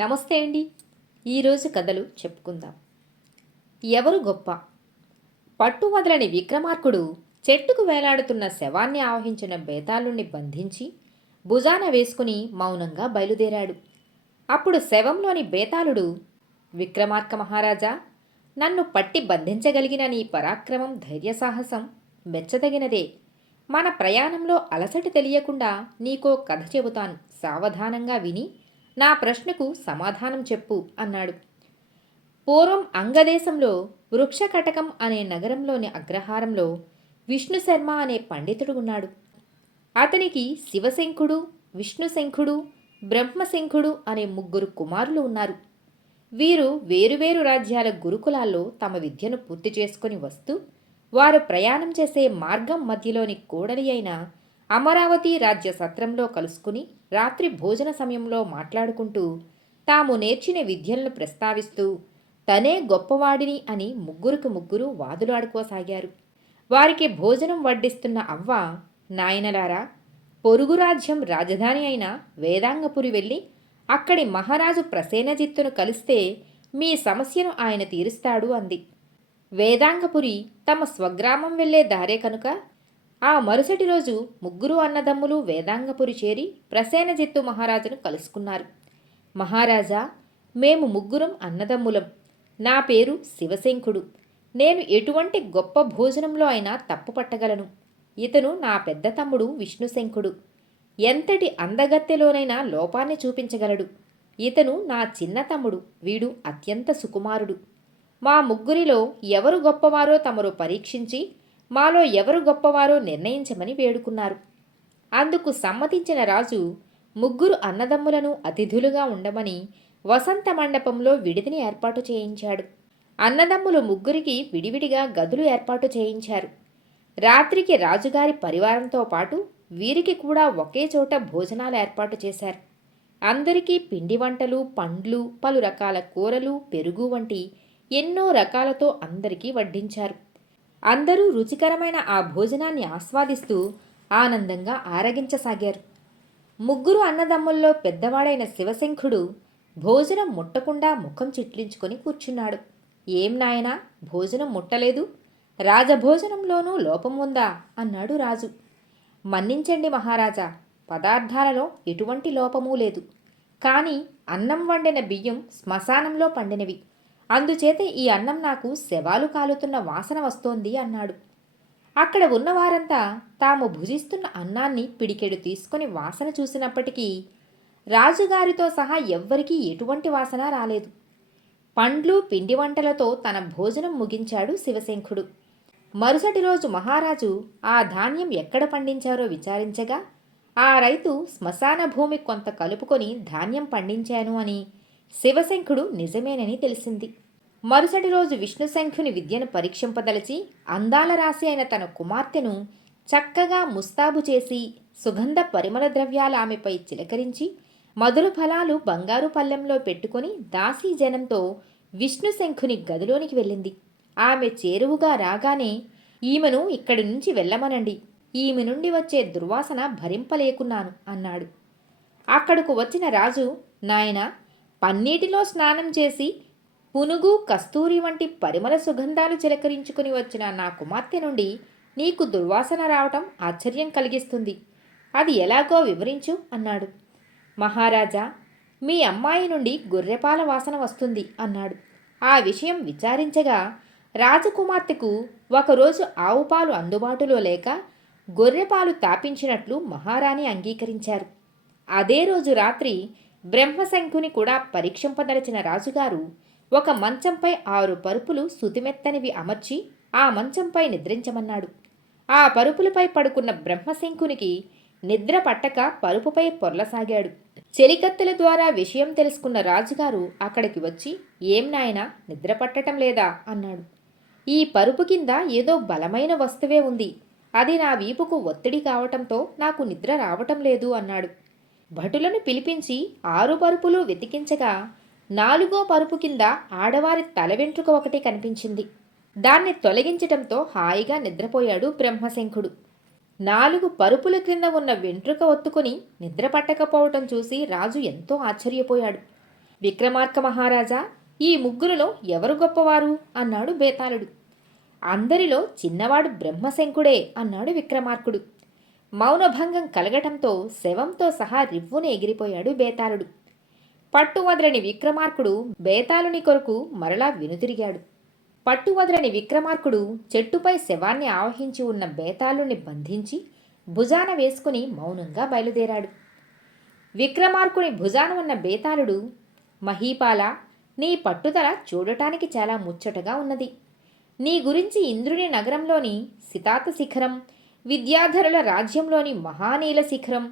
నమస్తే అండి. ఈరోజు కథలు చెప్పుకుందాం. ఎవరు గొప్ప? పట్టు వదలని విక్రమార్కుడు చెట్టుకు వేలాడుతున్న శవాన్ని ఆవహించిన బేతాళుణ్ణి బంధించి భుజాన వేసుకుని మౌనంగా బయలుదేరాడు. అప్పుడు శవంలోని బేతాళుడు, విక్రమార్క మహారాజా, నన్ను పట్టి బంధించగలిగిన నీ పరాక్రమం, ధైర్యసాహసం మెచ్చదగినదే. మన ప్రయాణంలో అలసట తెలియకుండా నీకో కథ చెబుతాను. సావధానంగా విని నా ప్రశ్నకు సమాధానం చెప్పు అన్నాడు. పూర్వం అంగదేశంలో వృక్షకటకం అనే నగరంలోని అగ్రహారంలో విష్ణుశర్మ అనే పండితుడు ఉన్నాడు. అతనికి శివశంఖుడు, విష్ణుశంఖుడు, బ్రహ్మశంఖుడు అనే ముగ్గురు కుమారులు ఉన్నారు. వీరు వేరువేరు రాజ్యాల గురుకులాల్లో తమ విద్యను పూర్తి చేసుకుని వస్తూ వారు ప్రయాణం చేసే మార్గం మధ్యలోని కూడలి అయిన అమరావతి రాజ్య సత్రంలో కలుసుకుని రాత్రి భోజన సమయంలో మాట్లాడుకుంటూ తాము నేర్చిన విద్యలను ప్రస్తావిస్తూ తనే గొప్పవాడిని అని ముగ్గురికి ముగ్గురు వాదులాడుకోసాగారు. వారికి భోజనం వడ్డిస్తున్న అవ్వ, నాయనలారా, పొరుగు రాజ్యం రాజధాని అయిన వేదాంగపురి వెళ్ళి అక్కడి మహారాజు ప్రసేనజిత్తును కలిస్తే మీ సమస్యను ఆయన తీరుస్తాడు అంది. వేదాంగపురి తమ స్వగ్రామం వెళ్లే దారే కనుక ఆ మరుసటి రోజు ముగ్గురు అన్నదమ్ములు వేదాంగపురి చేరి ప్రసేనజిత్తు మహారాజును కలుసుకున్నారు. మహారాజా, మేము ముగ్గురం అన్నదమ్ములం. నా పేరు శివశంఖుడు. నేను ఎటువంటి గొప్ప భోజనంలో అయినా తప్పు పట్టగలను. ఇతను నా పెద్ద తమ్ముడు విష్ణుశంఖుడు. ఎంతటి అందగత్తెలోనైనా లోపాన్ని చూపించగలడు. ఇతను నా చిన్న తమ్ముడు. వీడు అత్యంత సుకుమారుడు. మా ముగ్గురిలో ఎవరు గొప్పవారో తమరు పరీక్షించి మాలో ఎవరు గొప్పవారో నిర్ణయించమని వేడుకున్నారు. అందుకు సమ్మతించిన రాజు ముగ్గురు అన్నదమ్ములను అతిథులుగా ఉండమని వసంత మండపంలో విడిదిని ఏర్పాటు చేయించాడు. అన్నదమ్ములు ముగ్గురికి విడివిడిగా గదులు ఏర్పాటు చేయించారు. రాత్రికి రాజుగారి పరివారంతో పాటు వీరికి కూడా ఒకే చోట భోజనాలు ఏర్పాటు చేశారు. అందరికీ పిండి వంటలు, పండ్లు, పలు రకాల కూరలు, పెరుగు వంటి ఎన్నో రకాలతో అందరికీ వడ్డించారు. అందరూ రుచికరమైన ఆ భోజనాన్ని ఆస్వాదిస్తూ ఆనందంగా ఆరగించసాగారు. ముగ్గురు అన్నదమ్ముల్లో పెద్దవాడైన శివశంఖుడు భోజనం ముట్టకుండా ముఖం చిట్లించుకొని కూర్చున్నాడు. ఏం నాయనా, భోజనం ముట్టలేదు? రాజభోజనంలోనూ లోపం ఉందా అన్నాడు రాజు. మన్నించండి మహారాజా, పదార్థాలలో ఎటువంటి లోపమూ లేదు. కానీ అన్నం వండిన బియ్యం శ్మశానంలో పండినవి. అందుచేత ఈ అన్నం నాకు శవాలు కాలుతున్న వాసన వస్తోంది అన్నాడు. అక్కడ ఉన్నవారంతా తాము భుజిస్తున్న అన్నాన్ని పిడికెడు తీసుకుని వాసన చూసినప్పటికీ రాజుగారితో సహా ఎవ్వరికీ ఎటువంటి వాసన రాలేదు. పండ్లు, పిండి వంటలతో తన భోజనం ముగించాడు శివశంఖుడు. మరుసటి రోజు మహారాజు ఆ ధాన్యం ఎక్కడ పండించారో విచారించగా ఆ రైతు శ్మశాన భూమి కొంత కలుపుకొని ధాన్యం పండించాను అని శివశంఖుడు నిజమేనని తెలిసింది. మరుసటి రోజు విష్ణుశంఖుని విద్యను పరీక్షింపదలిచి అందాల రాశి అయిన తన కుమార్తెను చక్కగా ముస్తాబు చేసి సుగంధ పరిమళ ద్రవ్యాలు ఆమెపై చిలకరించి మధుర ఫలాలు బంగారు పళ్ళెంలో పెట్టుకుని దాసీ జనంతో విష్ణుశంఖుని గదిలోనికి వెళ్ళింది. ఆమె చేరువుగా రాగానే, ఈమెను ఇక్కడి నుంచి వెళ్ళమనండి. ఈమె నుండి వచ్చే దుర్వాసన భరింపలేకున్నాను అన్నాడు. అక్కడకు వచ్చిన రాజు, నాయనా, పన్నీటిలో స్నానం చేసి పునుగు, కస్తూరి వంటి పరిమళ సుగంధాలు చిలకరించుకుని వచ్చిన నా కుమార్తె నుండి నీకు దుర్వాసన రావటం ఆశ్చర్యం కలిగిస్తుంది. అది ఎలాగో వివరించు అన్నాడు. మహారాజా, మీ అమ్మాయి నుండి గొర్రెపాల వాసన వస్తుంది అన్నాడు. ఆ విషయం విచారించగా రాజకుమార్తెకు ఒకరోజు ఆవు పాలు అందుబాటులో లేక గొర్రెపాలు తాపించినట్లు మహారాణి అంగీకరించారు. అదే రోజు రాత్రి బ్రహ్మశంఖుని కూడా పరీక్షింపదలచిన రాజుగారు ఒక మంచంపై 6 పరుపులు సుతిమెత్తనివి అమర్చి ఆ మంచంపై నిద్రించమన్నాడు. ఆ పరుపులపై పడుకున్న బ్రహ్మశంఖునికి నిద్ర పట్టక పరుపుపై పొర్లసాగాడు. చెలికత్తెల ద్వారా విషయం తెలుసుకున్న రాజుగారు అక్కడికి వచ్చి, ఏం నాయనా, నిద్ర పట్టటం లేదా అన్నాడు. ఈ పరుపు కింద ఏదో బలమైన వస్తువే ఉంది. అది నా వీపుకు ఒత్తిడి కావటంతో నాకు నిద్ర రావటం లేదు అన్నాడు. భటులను పిలిపించి 6 పరుపులు వెతికించగా 4వ పరుపు కింద ఆడవారి తల వెంట్రుక ఒకటి కనిపించింది. దాన్ని తొలగించటంతో హాయిగా నిద్రపోయాడు బ్రహ్మశంఖుడు. 4 పరుపుల క్రింద ఉన్న వెంట్రుక ఒత్తుకుని నిద్ర పట్టకపోవటం చూసి రాజు ఎంతో ఆశ్చర్యపోయాడు. విక్రమార్క మహారాజా, ఈ ముగ్గురులో ఎవరు గొప్పవారు అన్నాడు బేతాళుడు. అందరిలో చిన్నవాడు బ్రహ్మశంకుడే అన్నాడు విక్రమార్కుడు. మౌనభంగం కలగటంతో శవంతో సహా రివ్వున ఎగిరిపోయాడు బేతాళుడు. పట్టువదలని విక్రమార్కుడు బేతాళుని కొరకు మరలా వెనుతిరిగాడు. పట్టువదలని విక్రమార్కుడు చెట్టుపై శవాన్ని ఆవహించి ఉన్న బేతాళుని బంధించి భుజాన వేసుకుని మౌనంగా బయలుదేరాడు. విక్రమార్కుని భుజాన ఉన్న బేతాళుడు, మహీపాల, నీ పట్టుదల చూడటానికి చాలా ముచ్చటగా ఉన్నది. నీ గురించి ఇంద్రుని నగరంలోని సితాత శిఖరం, విద్యాధరుల రాజ్యంలోని మహానీల శిఖరం,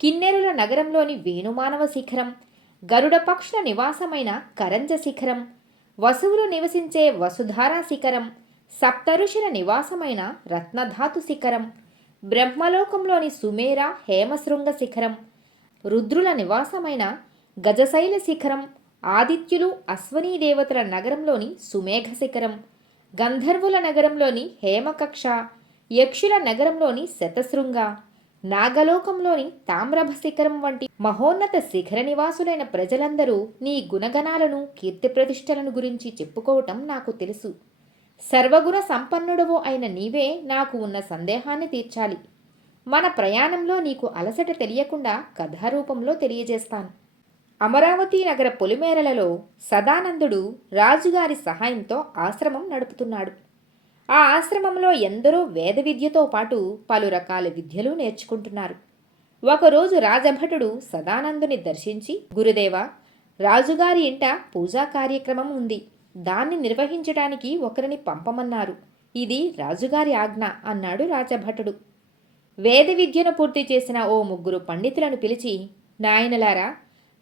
కిన్నెరుల నగరంలోని వేణుమానవ శిఖరం, గరుడ పక్షుల నివాసమైన కరంజ శిఖరం, వసువులు నివసించే వసుధారా శిఖరం, సప్తఋషుల నివాసమైన రత్నధాతు శిఖరం, బ్రహ్మలోకంలోని సుమేర హేమశృంగ శిఖరం, రుద్రుల నివాసమైన గజశైల శిఖరం, ఆదిత్యులు అశ్వనీ దేవతల నగరంలోని సుమేఘ శిఖరం, గంధర్వుల నగరంలోని హేమకక్ష, యక్షుల నగరంలోని శతశృంగ, నాగలోకంలోని తామ్రభ శిఖరం వంటి మహోన్నత శిఖర నివాసులైన ప్రజలందరూ నీ గుణగణాలను, కీర్తిప్రతిష్టలను గురించి చెప్పుకోవటం నాకు తెలుసు. సర్వగుణ సంపన్నుడవు అయిన నీవే నాకు ఉన్న సందేహాన్ని తీర్చాలి. మన ప్రయాణంలో నీకు అలసట తెలియకుండా కథారూపంలో తెలియజేస్తాను. అమరావతి నగర పొలిమేరలలో సదానందుడు రాజుగారి సహాయంతో ఆశ్రమం నడుపుతున్నాడు. ఆ ఆశ్రమంలో ఎందరో వేద విద్యతో పాటు పలు రకాల విద్యలు నేర్చుకుంటున్నారు. ఒకరోజు రాజభటుడు సదానందుని దర్శించి, గురుదేవా, రాజుగారి ఇంట పూజా కార్యక్రమం ఉంది. దాన్ని నిర్వహించడానికి ఒకరిని పంపమన్నారు. ఇది రాజుగారి ఆజ్ఞ అన్నాడు రాజభటుడు. వేద విద్యను పూర్తి చేసిన ఓ ముగ్గురు పండితులను పిలిచి, నాయనలారా,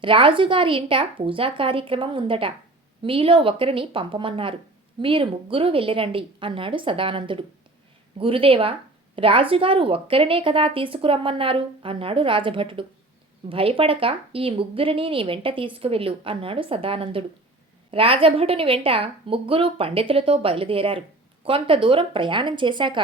రాజుగారి ఇంట పూజా కార్యక్రమం ఉందట. మీలో ఒకరిని పంపమన్నారు. మీరు ముగ్గురు వెళ్ళిరండి అన్నాడు సదానందుడు. గురుదేవా, రాజుగారు ఒక్కరినే కదా తీసుకురమ్మన్నారు అన్నాడు రాజభటుడు. భయపడక ఈ ముగ్గురిని నీ వెంట తీసుకువెళ్ళు అన్నాడు సదానందుడు. రాజభటుని వెంట ముగ్గురు పండితులతో బయలుదేరారు. కొంత దూరం ప్రయాణం చేశాక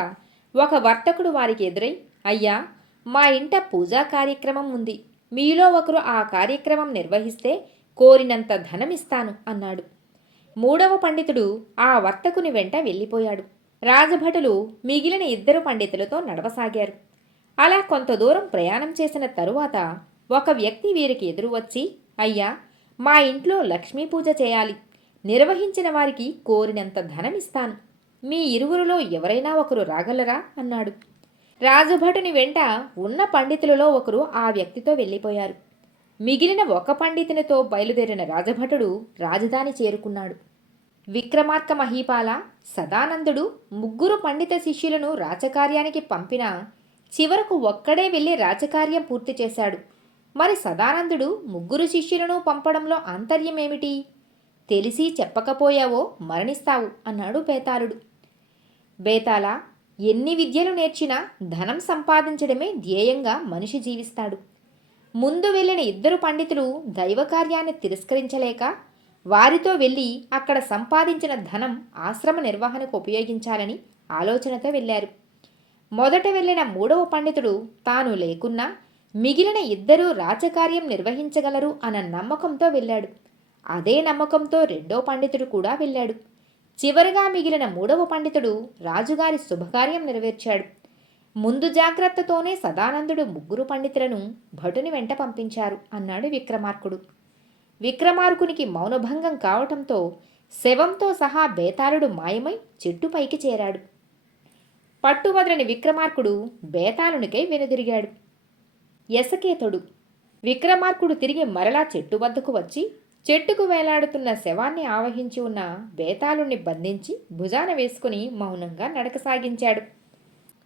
ఒక వర్తకుడు వారికి ఎదురై, అయ్యా, మా ఇంట పూజా కార్యక్రమం ఉంది. మీలో ఒకరు ఆ కార్యక్రమం నిర్వహిస్తే కోరినంత ధనమిస్తాను అన్నాడు. మూడవ పండితుడు ఆ వర్తకుని వెంట వెళ్ళిపోయాడు. రాజభటులు మిగిలిన ఇద్దరు పండితులతో నడవసాగారు. అలా కొంత దూరం ప్రయాణం చేసిన తరువాత ఒక వ్యక్తి వీరికి ఎదురు వచ్చి, అయ్యా, మా ఇంట్లో లక్ష్మీ పూజ చేయాలి. నిర్వహించిన వారికి కోరినంత ధనమిస్తాను. మీ ఇరువురిలో ఎవరైనా ఒకరు రాగలరా అన్నాడు. రాజభటుని వెంట ఉన్న పండితులలో ఒకరు ఆ వ్యక్తితో వెళ్ళిపోయారు. మిగిలిన ఒక పండితునితో బయలుదేరిన రాజభటుడు రాజధాని చేరుకున్నాడు. విక్రమార్క మహీపాల, సదానందుడు ముగ్గురు పండిత శిష్యులను రాజకార్యానికి పంపినా చివరకు ఒక్కడే వెళ్ళి రాజకార్యం పూర్తి చేశాడు. మరి సదానందుడు ముగ్గురు శిష్యులను పంపడంలో ఆంతర్యమేమిటి? తెలిసి చెప్పకపోయావో మరణిస్తావు అన్నాడు బేతాళుడు. బేతాళ, ఎన్ని విద్యలు నేర్చినా ధనం సంపాదించడమే ధ్యేయంగా మనిషి జీవిస్తాడు. ముందు వెళ్ళిన ఇద్దరు పండితులు దైవకార్యాన్ని తిరస్కరించలేక వారితో వెళ్ళి అక్కడ సంపాదించిన ధనం ఆశ్రమ నిర్వహణకు ఉపయోగించాలని ఆలోచనతో వెళ్ళారు. మొదట వెళ్ళిన మూడవ పండితుడు తాను లేకున్నా మిగిలిన ఇద్దరూ రాజకార్యం నిర్వహించగలరు అన్న నమ్మకంతో వెళ్ళాడు. అదే నమ్మకంతో రెండో పండితుడు కూడా వెళ్ళాడు. చివరిగా మిగిలిన మూడవ పండితుడు రాజుగారి శుభకార్యం నెరవేర్చాడు. ముందు జాగ్రత్తతోనే సదానందుడు ముగ్గురు పండితులను భటుని వెంట పంపించారు అన్నాడు విక్రమార్కుడు. విక్రమార్కునికి మౌనభంగం కావటంతో శవంతో సహా బేతాళుడు మాయమై చెట్టుపైకి చేరాడు. పట్టువదలని విక్రమార్కుడు బేతాళునికై వెనుదిరిగాడు. యసకేతుడు. విక్రమార్కుడు తిరిగి మరలా చెట్టు వద్దకు వచ్చి చెట్టుకు వేలాడుతున్న శవాన్ని ఆవహించి ఉన్న బేతాళుణ్ణి బంధించి భుజాన వేసుకుని మౌనంగా నడక సాగించాడు.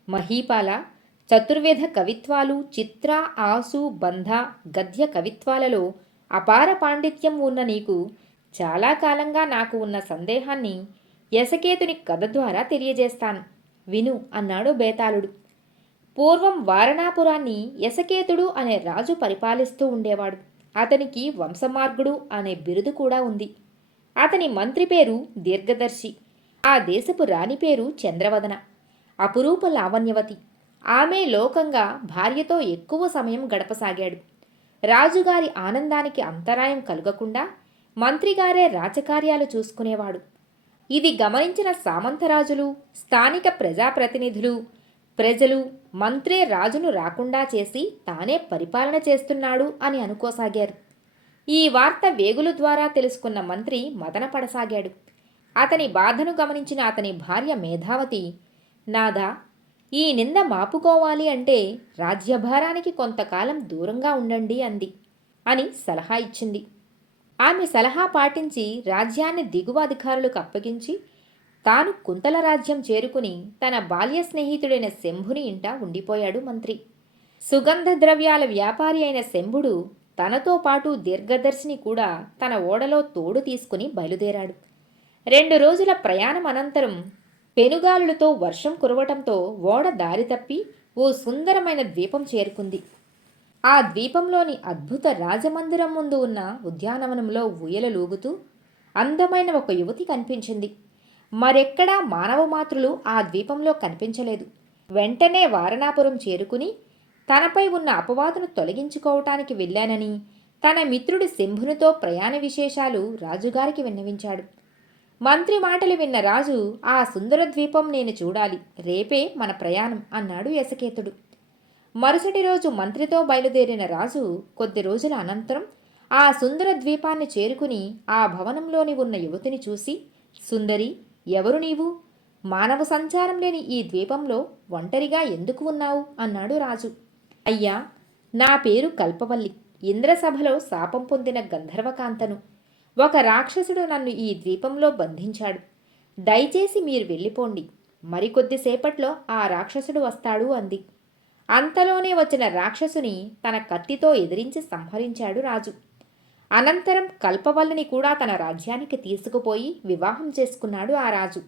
మహీపాల, చతుర్వేద కవిత్వాలు, చిత్ర, ఆసు, బంధ, గద్య కవిత్వాలలో అపార పాండిత్యం ఉన్న నీకు చాలా కాలంగా నాకు ఉన్న సందేహాన్ని యసకేతుని కథ ద్వారా తెలియజేస్తాను, విను అన్నాడు బేతాళుడు. పూర్వం వారణాపురాన్ని యసకేతుడు అనే రాజు పరిపాలిస్తూ ఉండేవాడు. అతనికి వంశమార్గుడు అనే బిరుదు కూడా ఉంది. అతని మంత్రి పేరు దీర్ఘదర్శి. ఆ దేశపు రాణి పేరు చంద్రవదన. అపురూప లావణ్యవతి. ఆమె లోకంగా భార్యతో ఎక్కువ సమయం గడపసాగాడు. రాజుగారి ఆనందానికి అంతరాయం కలుగకుండా మంత్రిగారే రాజకార్యాలు చూసుకునేవాడు. ఇది గమనించిన సామంతరాజులు, స్థానిక ప్రజాప్రతినిధులు, ప్రజలు మంత్రే రాజును రాకుండా చేసి తానే పరిపాలన చేస్తున్నాడు అని అనుకోసాగారు. ఈ వార్త వేగుల ద్వారా తెలుసుకున్న మంత్రి మదనపడసాగాడు. అతని బాధను గమనించిన అతని భార్య మేధావతి, నాదా, ఈ నింద మాపుకోవాలి అంటే రాజ్యభారానికి కొంతకాలం దూరంగా ఉండండి అంది అని సలహా ఇచ్చింది. ఆమె సలహా పాటించి రాజ్యాన్ని దిగువ అధికారులకు అప్పగించి తాను కుంతల రాజ్యం చేరుకుని తన బాల్య స్నేహితుడైన శంభుని ఇంట ఉండిపోయాడు మంత్రి. సుగంధ ద్రవ్యాల వ్యాపారి అయిన శంభుడు తనతో పాటు దీర్ఘదర్శిని కూడా తన ఓడలో తోడు తీసుకుని బయలుదేరాడు. 2 రోజుల ప్రయాణం అనంతరం పెనుగాలులతో వర్షం కురవటంతో ఓడ దారి తప్పి ఓ సుందరమైన ద్వీపం చేరుకుంది. ఆ ద్వీపంలోని అద్భుత రాజమందిరం ముందు ఉన్న ఉద్యానవనంలో ఊయలలూగుతూ అందమైన ఒక యువతి కనిపించింది. మరెక్కడా మానవ మాతృలు ఆ ద్వీపంలో కనిపించలేదు. వెంటనే వారణాపురం చేరుకుని తనపై ఉన్న అపవాదును తొలగించుకోవటానికి వెళ్ళానని తన మిత్రుడి శంభునితో ప్రయాణ విశేషాలు రాజుగారికి విన్నవించాడు. మంత్రి మాటలు విన్న రాజు, ఆ సుందర ద్వీపం నేను చూడాలి, రేపే మన ప్రయాణం అన్నాడు యశకేతుడు. మరుసటి రోజు మంత్రితో బయలుదేరిన రాజు కొద్ది రోజుల అనంతరం ఆ సుందర ద్వీపాన్ని చేరుకుని ఆ భవనంలోని ఉన్న యువతిని చూసి, సుందరి, ఎవరు నీవు? మానవ సంచారం లేని ఈ ద్వీపంలో ఒంటరిగా ఎందుకు ఉన్నావు అన్నాడు రాజు. అయ్యా, నా పేరు కల్పవల్లి, ఇంద్రసభలో శాపం పొందిన గంధర్వకాంతను. ఒక రాక్షసుడు నన్ను ఈ ద్వీపంలో బంధించాడు. దయచేసి మీరు వెళ్ళిపోండి, మరికొద్దిసేపట్లో ఆ రాక్షసుడు వస్తాడు అంది. అంతలోనే వచ్చిన రాక్షసుని తన కత్తితో ఎదిరించి సంహరించాడు రాజు. అనంతరం కల్పవల్లిని కూడా తన రాజ్యానికి తీసుకుపోయి వివాహం చేసుకున్నాడు ఆ రాజు.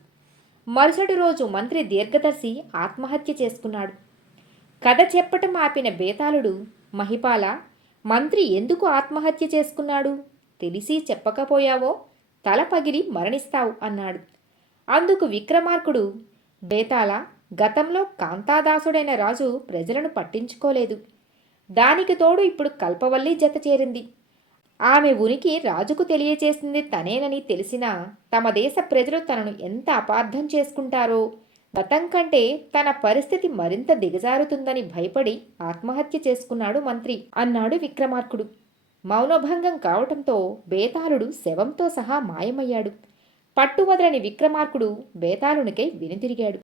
మరుసటి రోజు మంత్రి దీర్ఘదర్శి ఆత్మహత్య చేసుకున్నాడు. కథ చెప్పటం ఆపిన బేతాళుడు, మహిపాల, మంత్రి ఎందుకు ఆత్మహత్య చేసుకున్నాడు? తెలిసి చెప్పకపోయావో తల పగిలి మరణిస్తావు అన్నాడు. అందుకు విక్రమార్కుడు, బేతాళ, గతంలో కాంతాదాసుడైన రాజు ప్రజలను పట్టించుకోలేదు. దానికి తోడు ఇప్పుడు కల్పవల్లి జత చేరింది. ఆమె ఉనికి రాజుకు తెలియచేసింది తనేనని తెలిసినా తమ దేశ ప్రజలు తనను ఎంత అపార్థం చేసుకుంటారో, గతం కంటే తన పరిస్థితి మరింత దిగజారుతుందని భయపడి ఆత్మహత్య చేసుకున్నాడు మంత్రి అన్నాడు విక్రమార్కుడు. మౌనభంగం కావటంతో బేతాళుడు శవంతో సహా మాయమయ్యాడు. పట్టువదలని విక్రమార్కుడు బేతాళునికై వెనుతిరిగాడు.